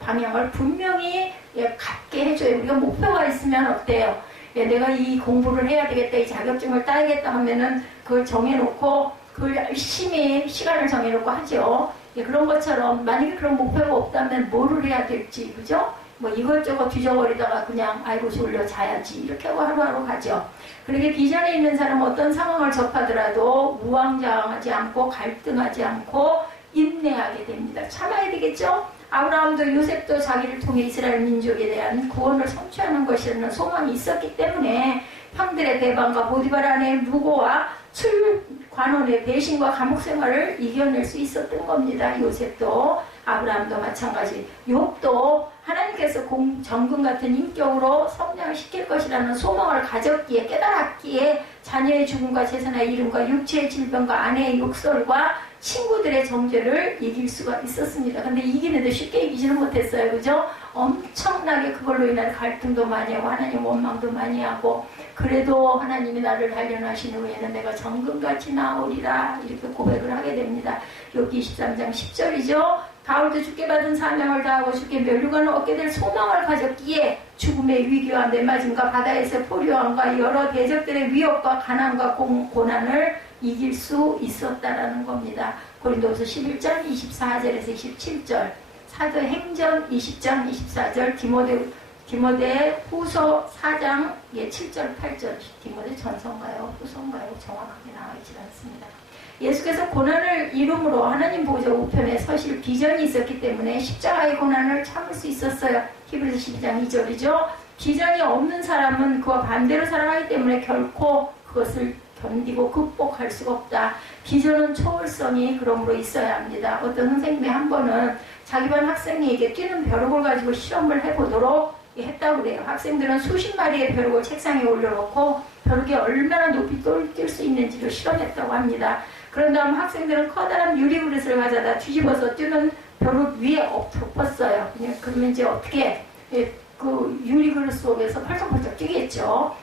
방향을 분명히 예, 갖게 해줘요. 우리가 목표가 있으면 어때요? 예, 내가 이 공부를 해야 되겠다, 이 자격증을 따야겠다 하면은 그걸 정해놓고 그걸 열심히 시간을 정해놓고 하죠. 예, 그런 것처럼 만약에 그런 목표가 없다면 뭐를 해야 될지, 그죠? 뭐 이것저것 뒤져버리다가 그냥 아이고 졸려 자야지 이렇게 하고 하루하루 가죠. 그렇게 비전에 있는 사람은 어떤 상황을 접하더라도 우왕좌왕하지 않고 갈등하지 않고 인내하게 됩니다. 참아야 되겠죠? 아브라함도 요셉도 자기를 통해 이스라엘 민족에 대한 구원을 성취하는 것이라는 소망이 있었기 때문에 형들의 배반과 보디발 아내의 무고와 관원의 배신과 감옥 생활을 이겨낼 수 있었던 겁니다. 요셉도 아브라함도 마찬가지. 욥도 하나님께서 정금 같은 인격으로 성장을 시킬 것이라는 소망을 가졌기에 깨달았기에 자녀의 죽음과 재산의 이름과 육체의 질병과 아내의 욕설과 친구들의 정죄를 이길 수가 있었습니다. 근데 이기는데 쉽게 이기지는 못했어요. 그죠? 엄청나게 그걸로 인한 갈등도 많이 하고 하나님 원망도 많이 하고 그래도 하나님이 나를 단련하신 후에는 내가 정금같이 나오리라 이렇게 고백을 하게 됩니다. 욥기 23장 10절이죠. 바울도 주께 받은 사명을 다하고 주께 면류관을 얻게 될 소망을 가졌기에 죽음의 위기와 매맞음과 바다에서 포류함과 여러 대적들의 위협과 가난과 고난을 이길 수 있었다라는 겁니다. 고린도후서 11장 24절에서 27절, 사도행전 20장 24절, 디모데 후서 4장 7절 8절, 디모데 전서인가요? 후서인가요? 정확하게 나와있지 않습니다. 예수께서 고난을 이름으로 하나님 보좌 우편에 서실 비전이 있었기 때문에 십자가의 고난을 참을 수 있었어요. 히브리서 12장 2절이죠. 비전이 없는 사람은 그와 반대로 살아가기 때문에 결코 그것을 견디고 극복할 수가 없다. 비전은 초월성이 그러므로 있어야 합니다. 어떤 선생님이 한 번은 자기 반 학생에게 뛰는 벼룩을 가지고 실험을 해보도록 했다고 그래요. 학생들은 수십 마리의 벼룩을 책상에 올려놓고 벼룩이 얼마나 높이 뛸 수 있는지를 실험했다고 합니다. 그런 다음 학생들은 커다란 유리 그릇을 가져다 뒤집어서 뛰는 벼룩 위에 덮었어요. 그러면 이제 어떻게 그 유리 그릇 속에서 펄쩍펄쩍 뛰겠죠.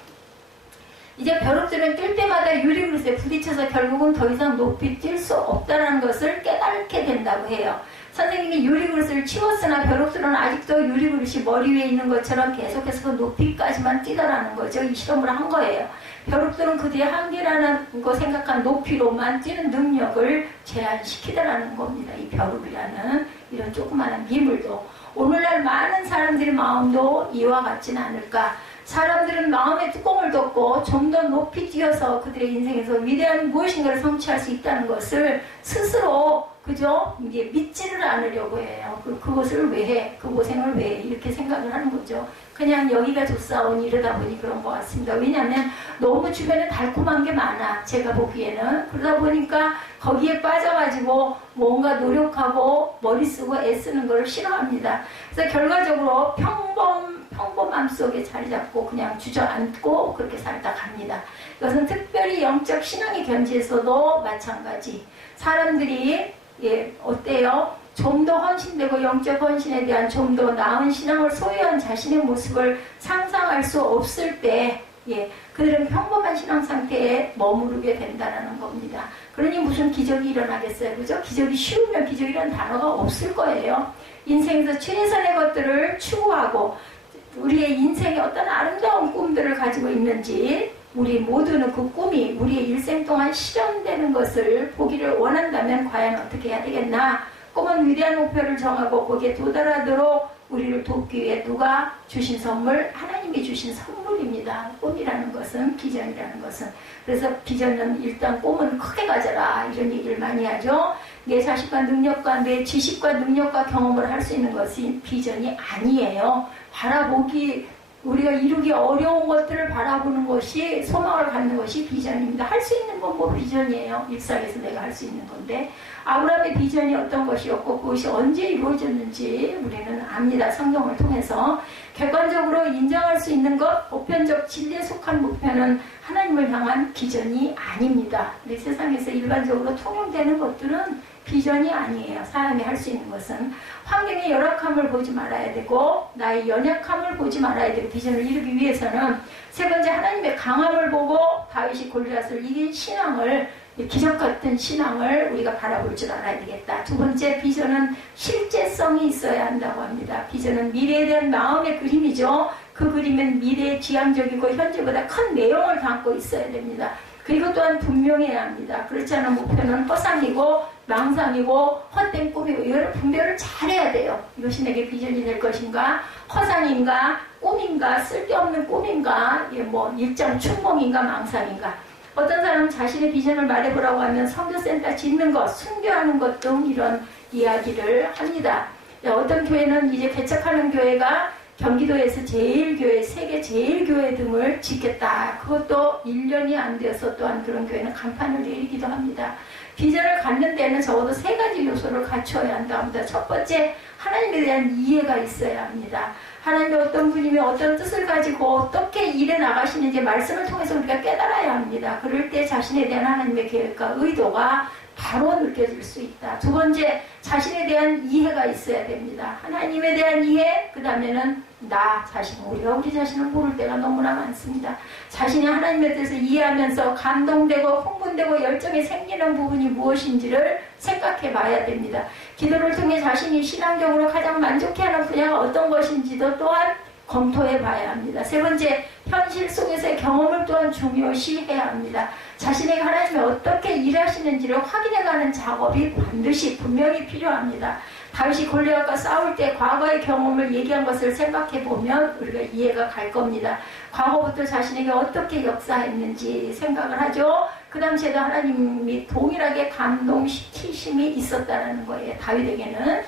이제 벼룩들은 뛸 때마다 유리 그릇에 부딪혀서 결국은 더 이상 높이 뛸 수 없다는 것을 깨닫게 된다고 해요. 선생님이 유리 그릇을 치웠으나 벼룩들은 아직도 유리 그릇이 머리 위에 있는 것처럼 계속해서 그 높이까지만 뛰더라는 거죠. 이 실험을 한 거예요. 벼룩들은 그들의 한계라는 거 생각한 높이로만 뛰는 능력을 제한시키더라는 겁니다. 이 벼룩이라는 이런 조그마한 미물도. 오늘날 많은 사람들의 마음도 이와 같지는 않을까. 사람들은 마음의 뚜껑을 덮고 좀 더 높이 뛰어서 그들의 인생에서 위대한 무엇인가를 성취할 수 있다는 것을 스스로 그죠? 이게 믿지를 않으려고 해요. 그것을 왜 해? 그 고생을 왜 해? 이렇게 생각을 하는 거죠. 그냥 여기가 좋사오니 이러다 보니 그런 것 같습니다. 왜냐하면 너무 주변에 달콤한 게 많아. 제가 보기에는. 그러다 보니까 거기에 빠져가지고 뭔가 노력하고 머리 쓰고 애쓰는 걸 싫어합니다. 그래서 결과적으로 평범함 속에 자리 잡고 그냥 주저앉고 그렇게 살다 갑니다. 이것은 특별히 영적 신앙의 견지에서도 마찬가지. 사람들이 어때요? 좀 더 헌신되고 영적 헌신에 대한 좀 더 나은 신앙을 소유한 자신의 모습을 상상할 수 없을 때 그들은 평범한 신앙 상태에 머무르게 된다는 겁니다. 그러니 무슨 기적이 일어나겠어요? 그죠? 기적이 쉬우면 기적이라는 단어가 없을 거예요. 인생에서 최선의 것들을 추구하고 우리의 인생에 어떤 아름다운 꿈들을 가지고 있는지 우리 모두는 그 꿈이 우리의 일생 동안 실현되는 것을 보기를 원한다면 과연 어떻게 해야 되겠나? 꿈은 위대한 목표를 정하고 거기에 도달하도록 우리를 돕기 위해 누가 주신 선물? 하나님이 주신 선물입니다. 꿈이라는 것은, 비전이라는 것은. 그래서 비전은 일단 꿈은 크게 가져라 이런 얘기를 많이 하죠. 내 자식과 능력과 내 지식과 능력과 경험을 할 수 있는 것이 비전이 아니에요. 바라보기 우리가 이루기 어려운 것들을 바라보는 것이 소망을 갖는 것이 비전입니다. 할 수 있는 건 뭐 비전이에요. 일상에서 내가 할 수 있는 건데 아브라함의 비전이 어떤 것이었고 그것이 언제 이루어졌는지 우리는 압니다. 성경을 통해서 객관적으로 인정할 수 있는 것 보편적 진리에 속한 목표는 하나님을 향한 비전이 아닙니다. 우리 세상에서 일반적으로 통용되는 것들은 비전이 아니에요. 사람이 할 수 있는 것은 환경의 열악함을 보지 말아야 되고 나의 연약함을 보지 말아야 되고 비전을 이루기 위해서는 세 번째 하나님의 강함을 보고 다윗이 골리앗을 이긴 신앙을 기적 같은 신앙을 우리가 바라볼 줄 알아야 되겠다. 두 번째 비전은 실제성이 있어야 한다고 합니다. 비전은 미래에 대한 마음의 그림이죠. 그 그림은 미래의 지향적이고 현재보다 큰 내용을 담고 있어야 됩니다. 그리고 또한 분명해야 합니다. 그렇지 않은 목표는 허상이고 망상이고 헛된 꿈이고 이거를 분별을 잘해야 돼요. 이것이 내게 비전이 될 것인가 허상인가 꿈인가 쓸데없는 꿈인가 일장 충몽인가 망상인가. 어떤 사람은 자신의 비전을 말해보라고 하면 선교센터 짓는 것, 순교하는 것 등 이런 이야기를 합니다. 어떤 교회는 이제 개척하는 교회가 경기도에서 제일교회, 세계 제일교회 등을 짓겠다. 그것도 1년이 안 되어서 또한 그런 교회는 간판을 내리기도 합니다. 비전을 갖는 데는 적어도 세 가지 요소를 갖춰야 한다 합니다. 첫 번째, 하나님에 대한 이해가 있어야 합니다. 하나님이 어떤 분이며 어떤 뜻을 가지고 어떻게 일해 나가시는지 말씀을 통해서 우리가 깨달아야 합니다. 그럴 때 자신에 대한 하나님의 계획과 의도가 바로 느껴질 수 있다. 두 번째, 자신에 대한 이해가 있어야 됩니다. 하나님에 대한 이해, 그 다음에는 나 자신, 우리가 우리 자신을 모를 때가 너무나 많습니다. 자신이 하나님에 대해서 이해하면서 감동되고 흥분되고 열정이 생기는 부분이 무엇인지를 생각해 봐야 됩니다. 기도를 통해 자신이 신앙적으로 가장 만족해하는 분야가 어떤 것인지도 또한 검토해 봐야 합니다. 세 번째, 현실 속에서의 경험을 또한 중요시 해야 합니다. 자신에게 하나님이 어떻게 일하시는지를 확인해가는 작업이 반드시 분명히 필요합니다. 다윗이 골리앗과 싸울 때 과거의 경험을 얘기한 것을 생각해 보면 우리가 이해가 갈 겁니다. 과거부터 자신에게 어떻게 역사했는지 생각을 하죠. 그 당시에도 하나님이 동일하게 감동시키심이 있었다는 거예요. 다윗에게는.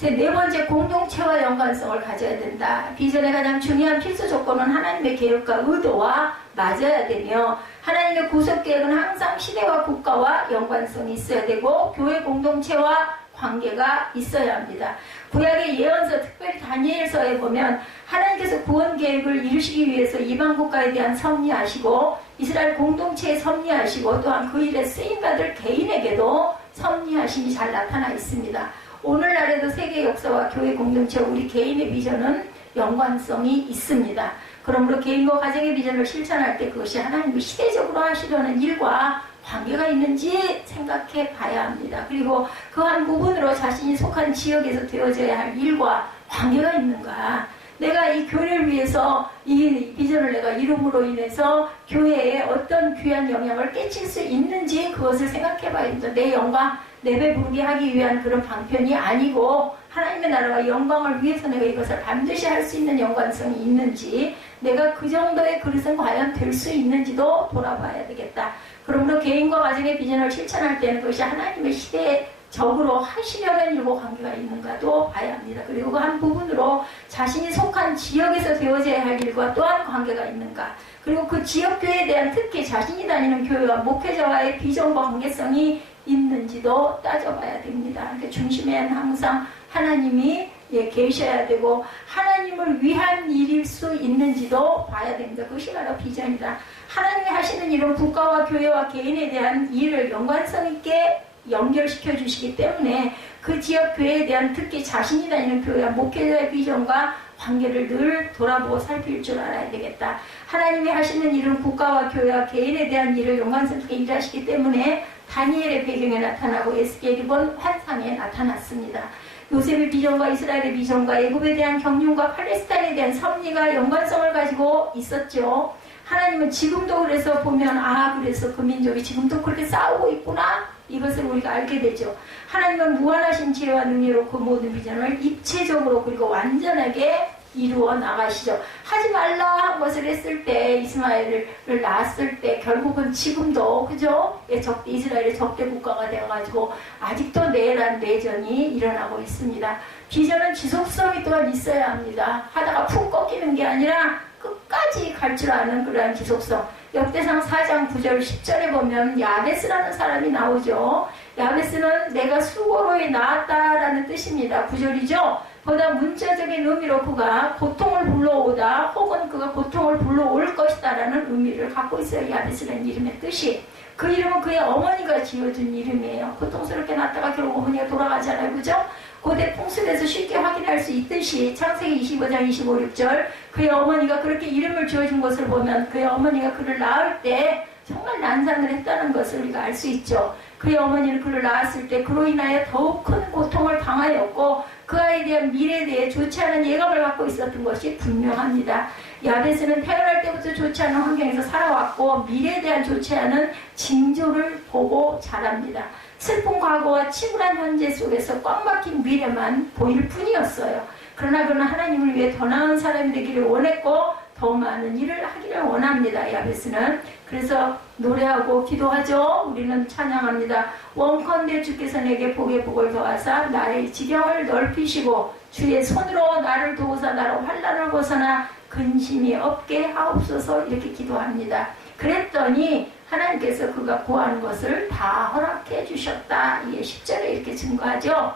네 번째, 공동체와 연관성을 가져야 된다. 비전의 가장 중요한 필수 조건은 하나님의 계획과 의도와 맞아야 되며 하나님의 구속계획은 항상 시대와 국가와 연관성이 있어야 되고 교회 공동체와 관계가 있어야 합니다. 구약의 예언서, 특별히 다니엘서에 보면 하나님께서 구원 계획을 이루시기 위해서 이방 국가에 대한 섭리하시고 이스라엘 공동체에 섭리하시고 또한 그 일에 쓰임받을 개인에게도 섭리하심이 잘 나타나 있습니다. 오늘날에도 세계 역사와 교회 공동체와 우리 개인의 비전은 연관성이 있습니다. 그러므로 개인과 가정의 비전을 실천할 때 그것이 하나님이 시대적으로 하시려는 일과 관계가 있는지 생각해 봐야 합니다. 그리고 그 한 부분으로 자신이 속한 지역에서 되어져야 할 일과 관계가 있는가. 내가 이 교회를 위해서 이 비전을 내가 이룸으로 인해서 교회에 어떤 귀한 영향을 끼칠 수 있는지 그것을 생각해 봐야 됩니다. 내 영광, 내 배부르게 하기 위한 그런 방편이 아니고 하나님의 나라와 영광을 위해서 내가 이것을 반드시 할 수 있는 연관성이 있는지 내가 그 정도의 그릇은 과연 될 수 있는지도 돌아봐야 되겠다. 그러므로 개인과 가정의 비전을 실천할 때는 그것이 하나님의 시대적으로 하시려는 일과 관계가 있는가도 봐야 합니다. 그리고 그 한 부분으로 자신이 속한 지역에서 되어져야 할 일과 또한 관계가 있는가. 그리고 그 지역교회에 대한 특히 자신이 다니는 교회와 목회자와의 비전과 관계성이 있는지도 따져봐야 됩니다. 그러니까 중심에는 항상 하나님이 계셔야 되고 하나님을 위한 일일 수 있는지도 봐야 됩니다. 그것이 바로 비전이다. 하나님이 하시는 일은 국가와 교회와 개인에 대한 일을 연관성 있게 연결시켜 주시기 때문에 그 지역 교회에 대한 특히 자신이 다니는 교회와 목회자의 비전과 관계를 늘 돌아보고 살필 줄 알아야 되겠다. 하나님이 하시는 일은 국가와 교회와 개인에 대한 일을 연관성 있게 일하시기 때문에 다니엘의 배경에 나타나고 에스겔이 본 환상에 나타났습니다. 요셉의 비전과 이스라엘의 비전과 애굽에 대한 경륜과 팔레스타인에 대한 섭리가 연관성을 가지고 있었죠. 하나님은 지금도 그래서 보면 그래서 그 민족이 지금도 그렇게 싸우고 있구나 이것을 우리가 알게 되죠. 하나님은 무한하신 지혜와 능력으로 그 모든 비전을 입체적으로 그리고 완전하게 이루어 나가시죠. 하지 말라 한 것을 했을 때 이스마엘을 낳았을 때 결국은 지금도 그죠? 이스라엘의 적대 국가가 되어가지고 아직도 내란 내전이 일어나고 있습니다. 비전은 지속성이 또한 있어야 합니다. 하다가 푹 꺾이는 게 아니라 끝까지 갈 줄 아는 그러한 지속성. 역대상 4장 9절 10절에 보면 야베스라는 사람이 나오죠. 야베스는 내가 수고로에 낳았다라는 뜻입니다. 9절이죠. 보다 문자적인 의미로 그가 고통을 불러오다 혹은 그가 고통을 불러올 것이다 라는 의미를 갖고 있어요. 야베스라는 이름의 뜻이. 그 이름은 그의 어머니가 지어준 이름이에요. 고통스럽게 낳다가 결국 어머니가 돌아가잖아요. 그죠? 고대 풍습에서 쉽게 확인할 수 있듯이 창세기 25장 25, 6절 그의 어머니가 그렇게 이름을 지어준 것을 보면 그의 어머니가 그를 낳을 때 정말 난상을 했다는 것을 우리가 알 수 있죠. 그의 어머니는 그를 낳았을 때 그로 인하여 더욱 큰 고통을 당하였고 그 아이에 대한 미래에 대해 좋지 않은 예감을 갖고 있었던 것이 분명합니다. 야베스는 태어날 때부터 좋지 않은 환경에서 살아왔고 미래에 대한 좋지 않은 징조를 보고 자랍니다. 슬픈 과거와 치밀한 현재 속에서 꽉 막힌 미래만 보일 뿐이었어요. 그러나 그는 하나님을 위해 더 나은 사람이 되기를 원했고 더 많은 일을 하기를 원합니다. 야베스는. 그래서 노래하고 기도하죠. 우리는 찬양합니다. 원컨대 주께서 내게 복의 복을 더하사 나의 지경을 넓히시고 주의 손으로 나를 도우사 나로 환난을 벗어나 근심이 없게 하옵소서 이렇게 기도합니다. 그랬더니 하나님께서 그가 구하는 것을 다 허락해 주셨다. 이게 10절에 이렇게 증거하죠.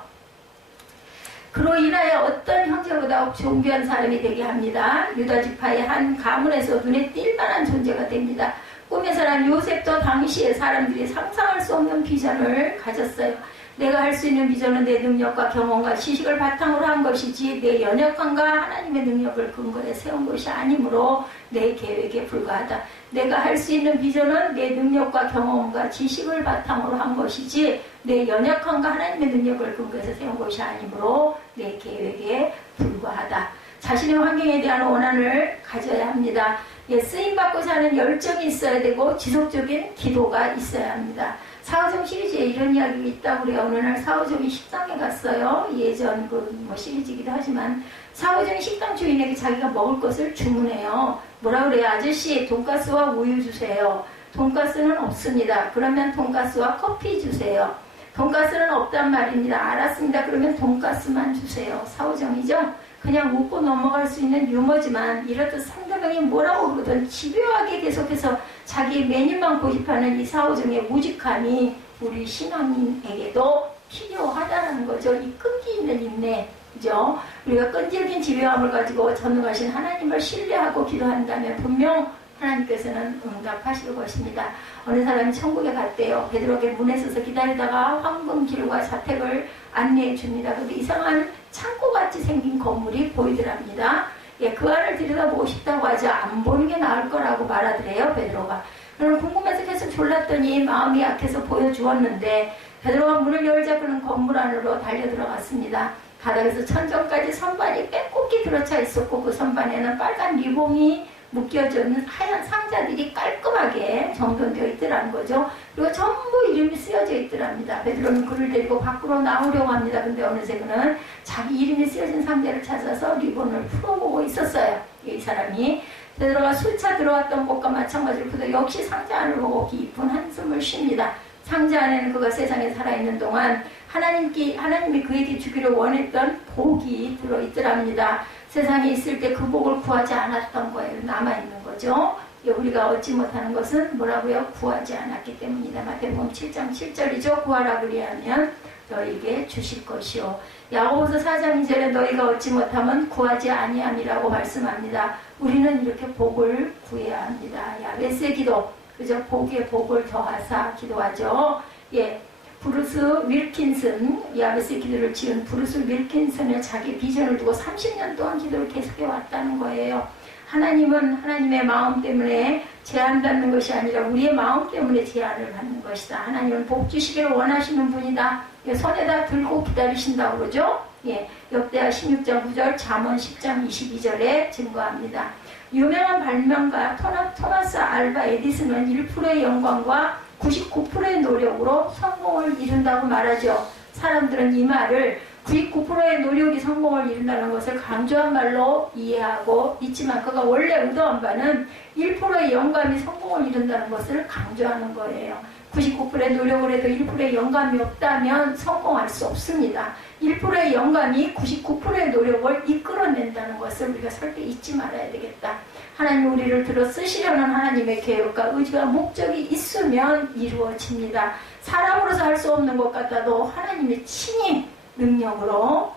그로 인하여 어떤 형제보다 존귀한 사람이 되게 합니다. 유다 지파의 한 가문에서 눈에 띌 만한 존재가 됩니다. 꿈의 사람 요셉도 당시에 사람들이 상상할 수 없는 비전을 가졌어요. 내가 할 수 있는 비전은 내 능력과 경험과 지식을 바탕으로 한 것이지 내 연약함과 하나님의 능력을 근거에 세운 것이 아니므로 내 계획에 불과하다. 내가 할 수 있는 비전은 내 능력과 경험과 지식을 바탕으로 한 것이지 내 연약함과 하나님의 능력을 근거해서 세운 것이 아니므로 내 계획에 불과하다. 자신의 환경에 대한 원한을 가져야 합니다. 쓰임받고자 하는 열정이 있어야 되고 지속적인 기도가 있어야 합니다. 사오정 시리즈에 이런 이야기가 있다고 그래요. 어느 날 사오정이 식당에 갔어요. 예전 시리즈이기도 하지만 사오정이 식당 주인에게 자기가 먹을 것을 주문해요. 뭐라 그래요? 아저씨 돈가스와 우유 주세요. 돈가스는 없습니다. 그러면 돈가스와 커피 주세요. 돈가스는 없단 말입니다. 알았습니다. 그러면 돈가스만 주세요. 사오정이죠? 그냥 웃고 넘어갈 수 있는 유머지만 이렇듯 상대방이 뭐라고 그러든 집요하게 계속해서 자기 메뉴만 고집하는 이 사오정의 무직함이 우리 신앙인에게도 필요하다는 거죠. 이 끈기 있는 인내. 그죠? 우리가 끈질긴 집요함을 가지고 전능하신 하나님을 신뢰하고 기도한다면 분명 하나님께서는 응답하실 것입니다. 어느 사람이 천국에 갔대요. 베드로에게 문에 서서 기다리다가 황금길과 자택을 안내해 줍니다. 근데 이상한 창고같이 생긴 건물이 보이더랍니다. 예, 그 안을 들여다보고 싶다고 하자 안 보는 게 나을 거라고 말하더래요. 베드로가. 저는 궁금해서 계속 졸랐더니 마음이 약해서 보여주었는데 베드로가 문을 열자 그는 건물 안으로 달려 들어갔습니다. 바닥에서 천정까지 선반이 빼곡히 들어차 있었고 그 선반에는 빨간 리본이 묶여진 하얀 상자들이 깔끔하게 정돈되어 있더라는 거죠. 그리고 전부 이름이 쓰여져 있더랍니다. 베드로는 그를 데리고 밖으로 나오려고 합니다. 근데 어느새 그는 자기 이름이 쓰여진 상자를 찾아서 리본을 풀어보고 있었어요. 이 사람이 베드로가 수차 들어왔던 곳과 마찬가지로 그도 역시 상자 안을 보고 깊은 한숨을 쉽니다. 상자 안에는 그가 세상에 살아있는 동안 하나님이 그에게 주기를 원했던 복이 들어있더랍니다. 세상에 있을 때 그 복을 구하지 않았던 거예요. 남아있는 거죠. 우리가 얻지 못하는 것은 뭐라고요? 구하지 않았기 때문이다. 마태복음 7장 7절이죠. 구하라 그리하면 너희에게 주실 것이요. 야고보서 4장 2절에 너희가 얻지 못하면 구하지 아니함이라고 말씀합니다. 우리는 이렇게 복을 구해야 합니다. 야베스의 기도. 그죠? 복에 복을 더하사 기도하죠. 예. 브루스 윌킨슨, 야베스의 기도를 지은 브루스 윌킨슨의 자기 비전을 두고 30년 동안 기도를 계속해 왔다는 거예요. 하나님은 하나님의 마음 때문에 제한받는 것이 아니라 우리의 마음 때문에 제한을 받는 것이다. 하나님은 복 주시기를 원하시는 분이다. 손에다 들고 기다리신다고 그러죠. 예, 역대하 16장 9절, 잠언 10장 22절에 증거합니다. 유명한 발명가 토마스 알바 에디슨은 1%의 영광과 99%의 노력으로 성공을 이룬다고 말하죠. 사람들은 이 말을 99%의 노력이 성공을 이룬다는 것을 강조한 말로 이해하고 있지만 그가 원래 의도한 바는 1%의 영감이 성공을 이룬다는 것을 강조하는 거예요. 99%의 노력을 해도 1%의 영감이 없다면 성공할 수 없습니다. 1%의 영감이 99%의 노력을 이끌어낸다는 것을 우리가 절대 잊지 말아야 되겠다. 하나님 우리를 들어 쓰시려는 하나님의 계획과 의지와 목적이 있으면 이루어집니다. 사람으로서 할 수 없는 것 같아도 하나님의 친히 능력으로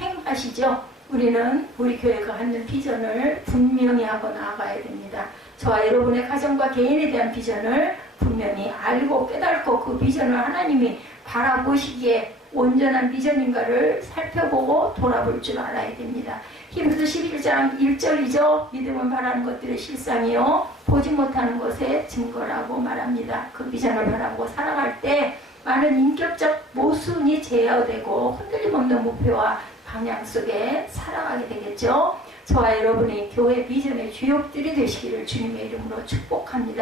행하시죠. 우리는 우리 교회가 갖는 비전을 분명히 하고 나아가야 됩니다. 저와 여러분의 가정과 개인에 대한 비전을 분명히 알고 깨닫고 그 비전을 하나님이 바라보시기에 온전한 비전인가를 살펴보고 돌아볼 줄 알아야 됩니다. 히브리서 11장 1절이죠. 믿음은 바라는 것들의 실상이요 보지 못하는 것의 증거라고 말합니다. 그 비전을 바라보고 살아갈 때 많은 인격적 모순이 제어되고 흔들림 없는 목표와 방향 속에 살아가게 되겠죠. 저와 여러분이 교회 비전의 주역들이 되시기를 주님의 이름으로 축복합니다.